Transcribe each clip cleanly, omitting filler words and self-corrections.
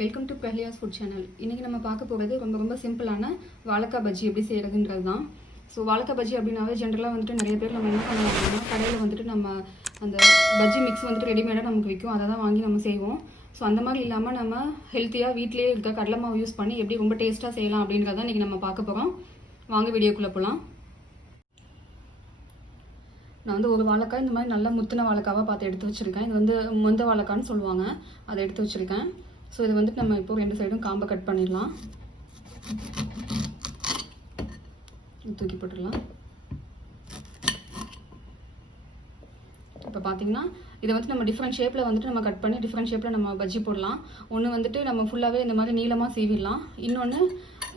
Welcome to Pragalya's food channel. இன்றைக்கி நம்ம பார்க்க போகிறது ரொம்ப சிம்பிளான வாழைக்காய் பஜ்ஜி எப்படி செய்கிறதுன்றது தான். ஸோ வாழைக்காய் பஜ்ஜி அப்படின்னாவே ஜென்ரலாக வந்துட்டு நிறைய பேர் நம்ம என்ன பண்ணுவோம் அப்படின்னா, கடையில் வந்துட்டு நம்ம அந்த பஜ்ஜி மிக்ஸ் வந்துட்டு ரெடிமேடாக நமக்கு விற்கும், அதை தான் வாங்கி நம்ம செய்வோம். ஸோ அந்த மாதிரி இல்லாமல் நம்ம ஹெல்த்தியாக வீட்டிலேயே இருக்க கடலை மாவு யூஸ் பண்ணி எப்படி ரொம்ப டேஸ்ட்டாக செய்யலாம் அப்படின்றத இன்றைக்கி நம்ம பார்க்க போகிறோம். வாங்க வீடியோக்குள்ளே போகலாம். நான் வந்து ஒரு வாழைக்காய் இந்த மாதிரி நல்லா முத்தின வாழைக்காவாக பார்த்து எடுத்து வச்சுருக்கேன். இது வந்து மொந்த வாழைக்கான்னு சொல்லுவாங்க, அதை எடுத்து வச்சுருக்கேன். ஸோ இது வந்துட்டு நம்ம இப்போ ரெண்டு சைடும் காம்பை கட் பண்ணிடலாம். தூக்கி போட்டுடலாம். இப்போ பார்த்தீங்கன்னா இதை வந்து நம்ம டிஃப்ரெண்ட் ஷேப்பில் வந்துட்டு நம்ம கட் பண்ணி டிஃப்ரெண்ட் ஷேப்பில் நம்ம பஜ்ஜி போடலாம். ஒன்று வந்துட்டு நம்ம ஃபுல்லாகவே இந்த மாதிரி நீளமாக சீவிடலாம். இன்னொன்று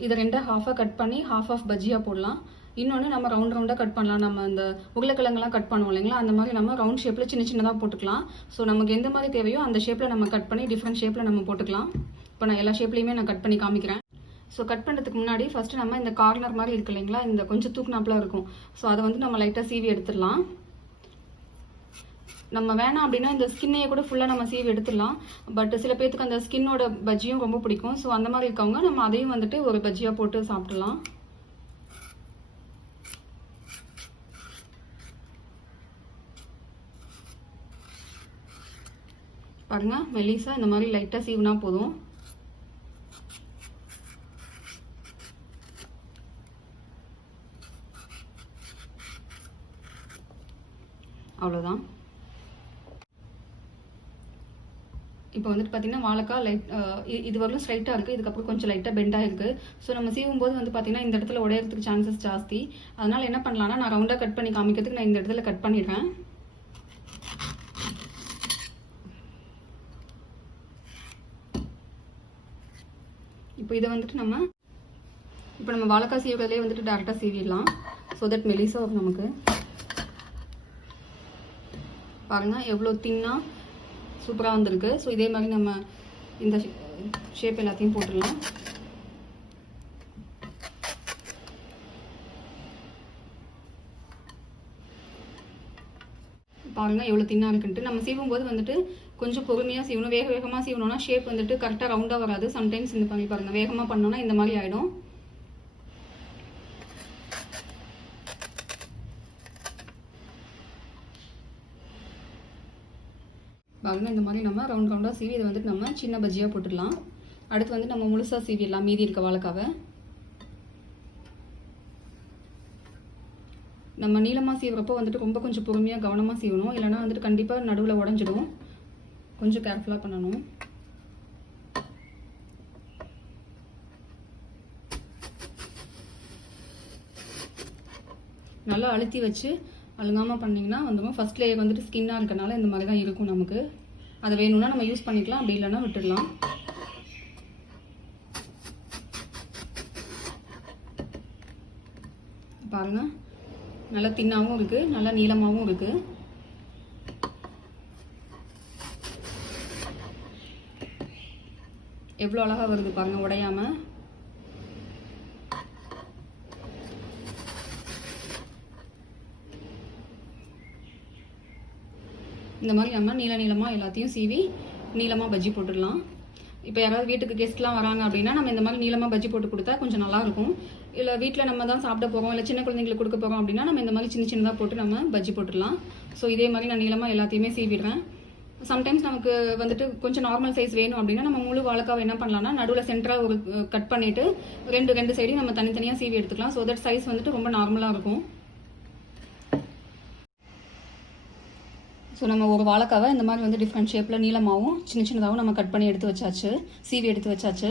இதை ரெண்டாக ஹாஃபாக கட் பண்ணி ஹாஃப் பஜ்ஜியாக போடலாம். இன்னொன்று நம்ம ரவுண்டாக கட் பண்ணலாம். நம்ம அந்த உருளைக்கிழங்கெல்லாம் கட் பண்ணுவோம் இல்லைங்களா, அந்த மாதிரி நம்ம ரவுண்ட் ஷேப்பில் சின்னதாக போட்டுக்கலாம். ஸோ நமக்கு எந்த மாதிரி தேவையோ அந்த ஷேப்பில் நம்ம கட் பண்ணி டிஃப்ரெண்ட் ஷேப்பில் நம்ம போட்டுக்கலாம். இப்போ நான் எல்லா ஷேப்லேயுமே நான் கட் பண்ணி காமிக்கிறேன். ஸோ கட் பண்ணுறதுக்கு முன்னாடி ஃபஸ்ட்டு நம்ம இந்த கார்னர் மாதிரி இருக்கு இல்லைங்களா, இந்த கொஞ்சம் தூக்குனாப்பில் இருக்கும். ஸோ அதை வந்து நம்ம லைட்டாக சீவி எடுத்துடலாம். நம்ம வேணாம் அப்படின்னா இந்த ஸ்கின்னையை கூட ஃபுல்லாக நம்ம சீவி எடுத்துடலாம். பட் சில பேர்த்துக்கு அந்த ஸ்கின்னோட பஜ்ஜியும் ரொம்ப பிடிக்கும். ஸோ அந்த மாதிரி இருக்கவங்க நம்ம அதையும் வந்துட்டு ஒரு பஜ்ஜியாக போட்டு சாப்பிடலாம். பாருங்க, மெலிசா இந்த மாதிரி லைட்டாக சீவுனா போதும். அவ்வளோதான். இப்போ வந்துட்டு பார்த்தீங்கன்னா வாழைக்காய் இது வரலும் ஸ்ட்ரைட்டாக இருக்குது, இதுக்கப்புறம் கொஞ்சம் லைட்டாக பெண்டாக இருக்குது. ஸோ நம்ம சீவும் போது வந்து பார்த்தீங்கன்னா இந்த இடத்துல உடையறதுக்கு சான்சஸ் ஜாஸ்தி. அதனால் என்ன பண்ணலான்னா, நான் ரவுண்டாக கட் பண்ணி காமிக்கிறதுக்கு நான் இந்த இடத்துல கட் பண்ணிடுறேன். இப்போ இதை வந்துட்டு நம்ம வாழைக்காய் சீவுறதுலேயே வந்துட்டு டேரெக்டாக சீவிடலாம். ஸோ தட் மெலிசா வரும் நமக்கு. பாருங்கள் எவ்வளோ தின்னாக சூப்பராக வந்திருக்கு. ஸோ இதே மாதிரி நம்ம இந்த ஷேப் எல்லாத்தையும் போட்டுடலாம். பாருங்கள் எவ்வளோ தின்னாக இருக்குன்ட்டு. நம்ம சீவும் போது வந்துட்டு கொஞ்சம் பொறுமையாக சீவணும். வேகமாக சீவணும்னா ஷேப் வந்துட்டு கரெக்டாக ரவுண்டாக வராது. சம்டைம்ஸ் இந்த பண்ணி பாருங்கள், வேகமாக பண்ணோன்னா இந்த மாதிரி ஆகிடும். பாருங்கள் இந்த மாதிரி நம்ம ரவுண்டாக சீவி இதை வந்துட்டு நம்ம சின்ன பஜ்ஜியாக போட்டுடலாம். அடுத்து வந்து நம்ம முழுசாக சீவிடலாம் மீதி இருக்க வாழைக்காவை. நம்ம நீளமாக சீவுறப்போ வந்துட்டு ரொம்ப கொஞ்சம் பொறுமையாக கவனமாக சீவணும், இல்லைனா வந்துட்டு கண்டிப்பாக நடுவில் உடஞ்சிடும். கொஞ்சம் கேர்ஃபுல்லாக பண்ணணும். நல்லா அழுத்தி வச்சு அழுங்காமல் பண்ணிங்கன்னா வந்துடும். ஃபஸ்ட் லேயர் வந்துட்டு ஸ்கின்னாக இருக்கனால இந்த மாதிரி தான் இருக்கும் நமக்கு. அதை வேணும்னா நம்ம யூஸ் பண்ணிக்கலாம், அப்படி இல்லைன்னா விட்டுடலாம். பாருங்கள் நல்லா தின்னாகவும் இருக்குது, நல்லா நீளமாகவும் இருக்குது. எவ்வளோ அழகாக வருது பாருங்கள், உடையாமல். இந்த மாதிரி நம்ம நீளமாக எல்லாத்தையும் சீவி நீளமாக பஜ்ஜி போட்டுடலாம். இப்போ யாராவது வீட்டுக்கு கெஸ்ட்லாம் வராங்க அப்படின்னா நம்ம இந்த மாதிரி நீளமாக பஜ்ஜி போட்டு கொடுத்தா கொஞ்சம் நல்லாயிருக்கும். இல்லை வீட்டில் நம்ம தான் சாப்பிட போகிறோம், இல்லை சின்ன குழந்தைங்களுக்கு கொடுக்க போகிறோம் அப்படின்னா நம்ம இந்த மாதிரி சின்னதாக போட்டு நம்ம பஜ்ஜி போட்டுடலாம். ஸோ இதே மாதிரி நான் நீளமாக எல்லாத்தையுமே சீவிடுறேன். சம்டைம்ஸ் நமக்கு வந்துட்டு கொஞ்சம் நார்மல் சைஸ் வேணும் அப்படின்னா நம்ம முழு வாழைக்காவை என்ன பண்ணலாம்னா, நடுவில் சென்டராக ஒரு கட் பண்ணிவிட்டு ரெண்டு சைடையும் நம்ம தனித்தனியாக சீவி எடுத்துக்கலாம். ஸோ தட் சைஸ் வந்துட்டு ரொம்ப நார்மலாக இருக்கும். ஸோ நம்ம ஒரு வாழைக்காவை இந்த மாதிரி வந்து டிஃப்ரெண்ட் ஷேப்பில் நீளமாகவும் சின்னதாகவும் நம்ம கட் பண்ணி எடுத்து வச்சாச்சு, சீவி எடுத்து வச்சாச்சு.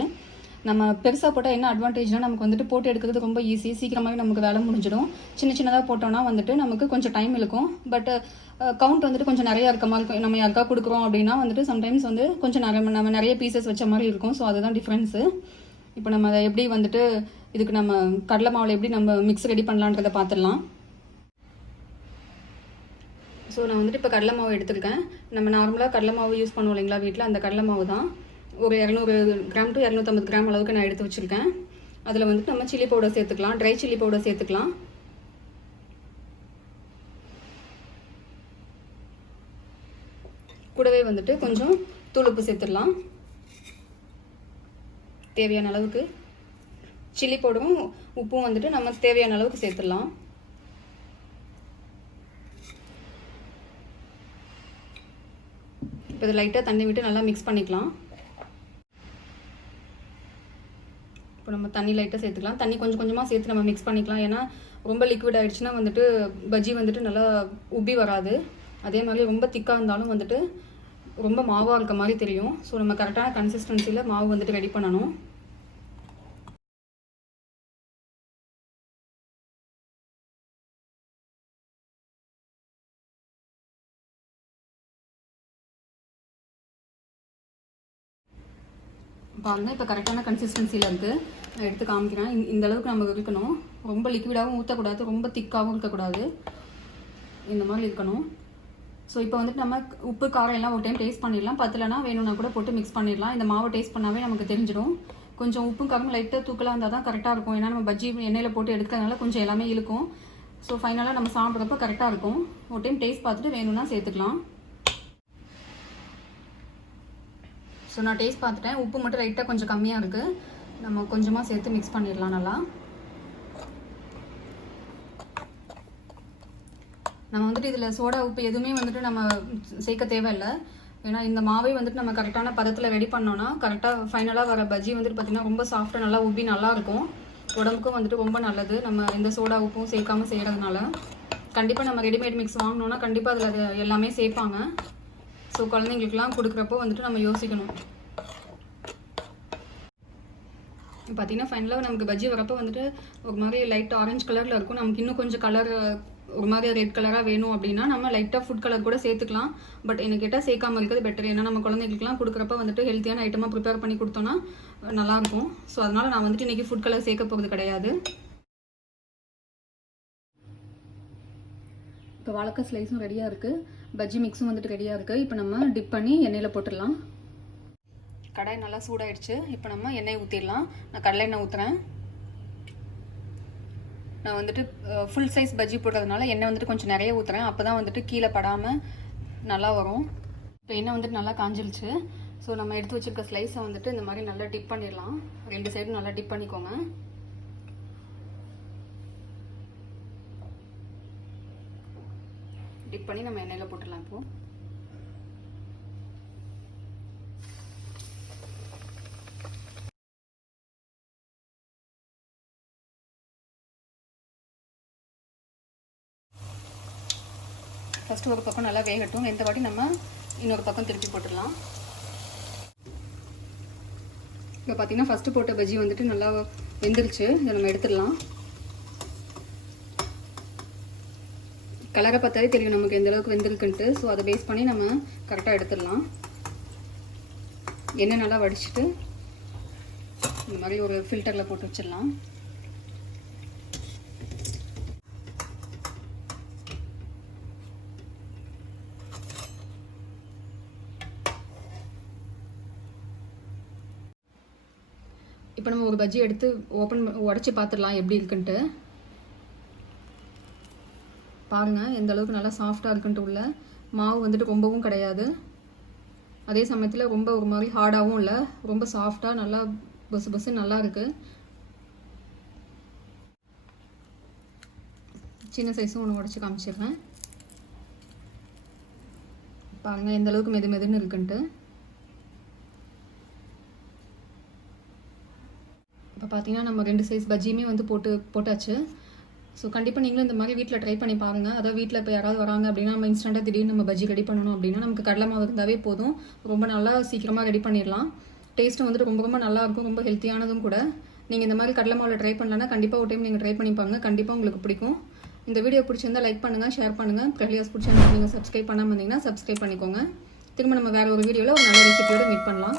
நம்ம பெருசாக போட்டால் என்ன அட்வான்டேஜ்னால் நமக்கு வந்துட்டு போட்டு எடுக்கிறது ரொம்ப ஈஸி, சீக்கிரமாகவே நமக்கு வேலை முடிஞ்சிடும். சின்னதாக போட்டோம்னா வந்துட்டு நமக்கு கொஞ்சம் டைம் இருக்கும். பட் கவுண்ட் வந்துட்டு கொஞ்சம் நிறையா இருக்க மாதிரி இருக்கும். நம்ம யாருக்கா கொடுக்குறோம் அப்படின்னா வந்துட்டு சம்டைம்ஸ் வந்து கொஞ்சம் நம்ம நிறைய பீசஸ் வச்ச மாதிரி இருக்கும். ஸோ அதுதான் டிஃப்ரென்ஸு. இப்போ நம்ம அதை எப்படி வந்துட்டு இதுக்கு நம்ம கடலை மாவில் எப்படி நம்ம மிக்ஸ் ரெடி பண்ணலான்றதை பார்த்துடலாம். ஸோ நான் வந்துட்டு இப்போ கடலை மாவு எடுத்துருக்கேன். நம்ம நார்மலாக கடலை மாவு யூஸ் பண்ணுவோம் இல்லைங்களா வீட்டில், அந்த கடலை மாவு தான். ஒரு 200 கிராம் டு 250 கிராம் அளவுக்கு நான் எடுத்து வச்சுருக்கேன். அதில் வந்துட்டு நம்ம சில்லி பவுடர் சேர்த்துக்கலாம், ட்ரை சில்லி பவுடர் சேர்த்துக்கலாம். கூடவே வந்துட்டு கொஞ்சம் தூள் உப்பு சேர்த்துடலாம். தேவையான அளவுக்கு சில்லி பவுடரும் உப்பும் வந்துட்டு நம்ம தேவையான அளவுக்கு சேர்த்துடலாம். இப்போ இது லைட்டாக தண்ணி விட்டு நல்லா மிக்ஸ் பண்ணிக்கலாம். இப்போ நம்ம தண்ணி லைட்டாக சேர்த்துக்கலாம். தண்ணி கொஞ்சம் கொஞ்சமாக சேர்த்து நம்ம மிக்ஸ் பண்ணிக்கலாம். ஏன்னா ரொம்ப லிக்விட் ஆகிடுச்சுன்னா வந்துட்டு பஜ்ஜி வந்துட்டு நல்லா உப்பி வராது. அதே மாதிரி ரொம்ப திக்காக இருந்தாலும் வந்துட்டு ரொம்ப மாவாக இருக்க மாதிரி தெரியும். ஸோ நம்ம கரெக்டான கன்சிஸ்டன்சியில் மாவு வந்துட்டு ரெடி பண்ணணும். பாருங்கள், இப்போ கரெக்டான கன்சிஸ்டன்சியில் இருக்குது. நான் எடுத்து காமிக்கிறேன். இந்த அளவுக்கு நம்ம இருக்கணும். ரொம்ப லிக்விடாகவும் ஊற்றக்கூடாது, ரொம்ப திக்காகவும் இருக்கக்கூடாது. இந்த மாதிரி இருக்கணும். ஸோ இப்போ வந்துட்டு நம்ம உப்பு காரம் எல்லாம் ஒரு டைம் டேஸ்ட் பண்ணிடலாம். பத்தலைனா வேணும்னா கூட போட்டு மிக்ஸ் பண்ணிடலாம். இந்த மாவை டேஸ்ட் பண்ணாவே நமக்கு தெரிஞ்சிடும். கொஞ்சம் உப்பும் காரம் லைட்டாக தூக்கலாக இருந்தால் தான் கரெக்டாக இருக்கும். ஏன்னா நம்ம பஜ்ஜி எண்ணெயில் போட்டு எடுக்கிறதுனால கொஞ்சம் எல்லாமே இழுக்கும். ஸோ ஃபைனலாக நம்ம சாப்பிட்றப்ப கரெக்டாக இருக்கும். ஒரு டைம் டேஸ்ட் பார்த்துட்டு வேணும்னா சேர்த்துக்கலாம். ஸோ நான் டேஸ்ட் பார்த்துட்டேன். உப்பு மட்டும் லைட்டாக கொஞ்சம் கம்மியாக இருக்குது. நம்ம கொஞ்சமாக சேர்த்து மிக்ஸ் பண்ணிடலாம் நல்லா. நம்ம வந்துட்டு இதில் சோடா உப்பு எதுவுமே வந்துட்டு நம்ம சேர்க்க தேவையில்லை. ஏன்னா இந்த மாவை வந்துட்டு நம்ம கரெக்டான பதத்தில் ரெடி பண்ணோன்னா கரெக்டாக ஃபைனலாக வர பஜ்ஜி வந்துட்டு பார்த்திங்கன்னா ரொம்ப சாஃப்டாக நல்லா உப்பி நல்லாயிருக்கும். உடம்புக்கும் வந்துட்டு ரொம்ப நல்லது நம்ம இந்த சோடா உப்பும் சேர்க்காமல் செய்கிறதுனால. கண்டிப்பாக நம்ம ரெடிமேட் மிக்ஸ் வாங்கினோன்னா கண்டிப்பாக அதில் அது எல்லாமே சேர்ப்பாங்க. ஸோ குழந்தைங்களுக்குலாம் கொடுக்குறப்போ வந்துட்டு நம்ம யோசிக்கணும். பார்த்திங்கன்னா ஃபைனலாக நமக்கு பஜ்ஜி வரப்போ வந்துட்டு ஒரு மாதிரி லைட் ஆரஞ்சு கலரில் இருக்கும். நமக்கு இன்னும் கொஞ்சம் கலர் ஒரு மாதிரி ரெட் கலராக வேணும் அப்படின்னா நம்ம லைட்டாக ஃபுட் கலர் கூட சேர்த்துக்கலாம். பட் எனக்கு கேட்டால் சேர்க்காமல் இருக்கிறது பெட்டர். ஏன்னா நம்ம குழந்தைங்களுக்குலாம் கொடுக்குறப்ப வந்துட்டு ஹெல்த்தியான ஐட்டமாக ப்ரிப்பேர் பண்ணி கொடுத்தோன்னா நல்லாயிருக்கும். ஸோ அதனால் நான் வந்துட்டு இன்றைக்கி ஃபுட் கலர் சேர்க்க போகிறது கிடையாது. இப்போ வாழைக்காய் ஸ்லைஸும் ரெடியாக இருக்குது. பஜ்ஜி மிக்ஸும் வந்துட்டு ரெடியாக இருக்குது. இப்போ நம்ம டிப் பண்ணி எண்ணெயில் போட்டுடலாம். கடாய் நல்லா சூடாயிடுச்சு. இப்போ நம்ம எண்ணெய் ஊற்றிடலாம். நான் கடலை எண்ணெய் ஊற்றுறேன். நான் வந்துட்டு ஃபுல் சைஸ் பஜ்ஜி போடுறதுனால எண்ணெய் வந்துட்டு கொஞ்சம் நிறைய ஊற்றுறேன். அப்போ தான் வந்துட்டு கீழே படாமல் நல்லா வரும். இப்போ எண்ணெய் வந்துட்டு நல்லா காஞ்சிருச்சு. ஸோ நம்ம எடுத்து வச்சுருக்க ஸ்லைஸை வந்துட்டு இந்த மாதிரி நல்லா டிப் பண்ணிடலாம். 2 சைடும் நல்லா டிப் பண்ணிக்கோங்க. டிப் பண்ணி நம்ம எண்ணெயில் போட்டுடலாம். இப்போது ஃபஸ்ட்டு ஒரு பக்கம் நல்லா வேகட்டும். எந்த வாட்டி நம்ம இன்னொரு பக்கம் திருப்பி போட்டுடலாம். இப்போ பார்த்தீங்கன்னா ஃபஸ்ட்டு போட்ட பஜ்ஜி வந்துட்டு நல்லா வெந்துருச்சு. இதை நம்ம எடுத்துடலாம். கலரை பார்த்தாலே தெரியும் நமக்கு எந்த அளவுக்கு வெந்திருக்குன்ட்டு. ஸோ அதை பேஸ் பண்ணி நம்ம கரெக்டாக எடுத்துடலாம். எண்ணெய் நல்லா வடிச்சிட்டு இந்த மாதிரி ஒரு ஃபில்டரில் போட்டு வச்சிடலாம். இப்போ நம்ம ஒரு பஜ்ஜி எடுத்து உடச்சி பார்த்துடலாம் எப்படி இருக்குன்ட்டு. பாருங்கள் எந்த அளவுக்கு நல்லா சாஃப்டாக இருக்குன்ட்டு. உள்ள மாவு வந்துட்டு ரொம்பவும் கிடையாது, அதே சமயத்தில் ரொம்ப ஒரு மாதிரி ஹார்டாகவும் இல்லை, ரொம்ப சாஃப்டாக நல்லா பசு பசு நல்லா இருக்குது. சின்ன சைஸும் ஒன்று உடச்சி காமிச்சிடுறேன். பாருங்கள் எந்த அளவுக்கு மெது மெதுன்னு இருக்குன்ட்டு. இப்போ பார்த்தீங்கன்னா நம்ம 2 சைஸ் பஜ்ஜியுமே வந்து போட்டாச்சு. ஸோ கண்டிப்பாக நீங்களும் இந்த மாதிரி வீட்டில் ட்ரை பண்ணி பாருங்கள். அதாவது வீட்டில் இப்போ யாராவது வராங்க அப்படின்னா நம்ம இன்ஸ்டண்ட்டாக திடீர்னு நம்ம பஜ்ஜி ரெடி பண்ணணும் அப்படின்னா நமக்கு கடலை மாவு இருந்தாவே போதும், ரொம்ப நல்லா சீக்கிரமாக ரெடி பண்ணிடலாம். டேஸ்ட்டும் வந்துட்டு ரொம்ப ரொம்ப நல்லாயிருக்கும், ரொம்ப ஹெல்த்தியானதும் கூட. நீங்கள் இந்த மாதிரி கடலை மாவில் ட்ரை பண்ணலன்னா கண்டிப்பாக ஒரு டைம் நீங்கள் ட்ரை பண்ணி பாருங்க, கண்டிப்பாக உங்களுக்கு பிடிக்கும். இந்த வீடியோ பிடிச்சிருந்தா லைக் பண்ணுங்கள், ஷேர் பண்ணுங்கள். பிரகலியாஸ் பிடிச்சிருந்தா நீங்கள் சப்ஸ்கிரைப் பண்ணாமல் இருந்தீங்கன்னா சப்ஸ்கிரைப் பண்ணிக்கோங்க. திரும்ப நம்ம வேறு ஒரு வீடியோவில் ஒரு நல்ல ரெசிபியோடு மீட் பண்ணலாம்.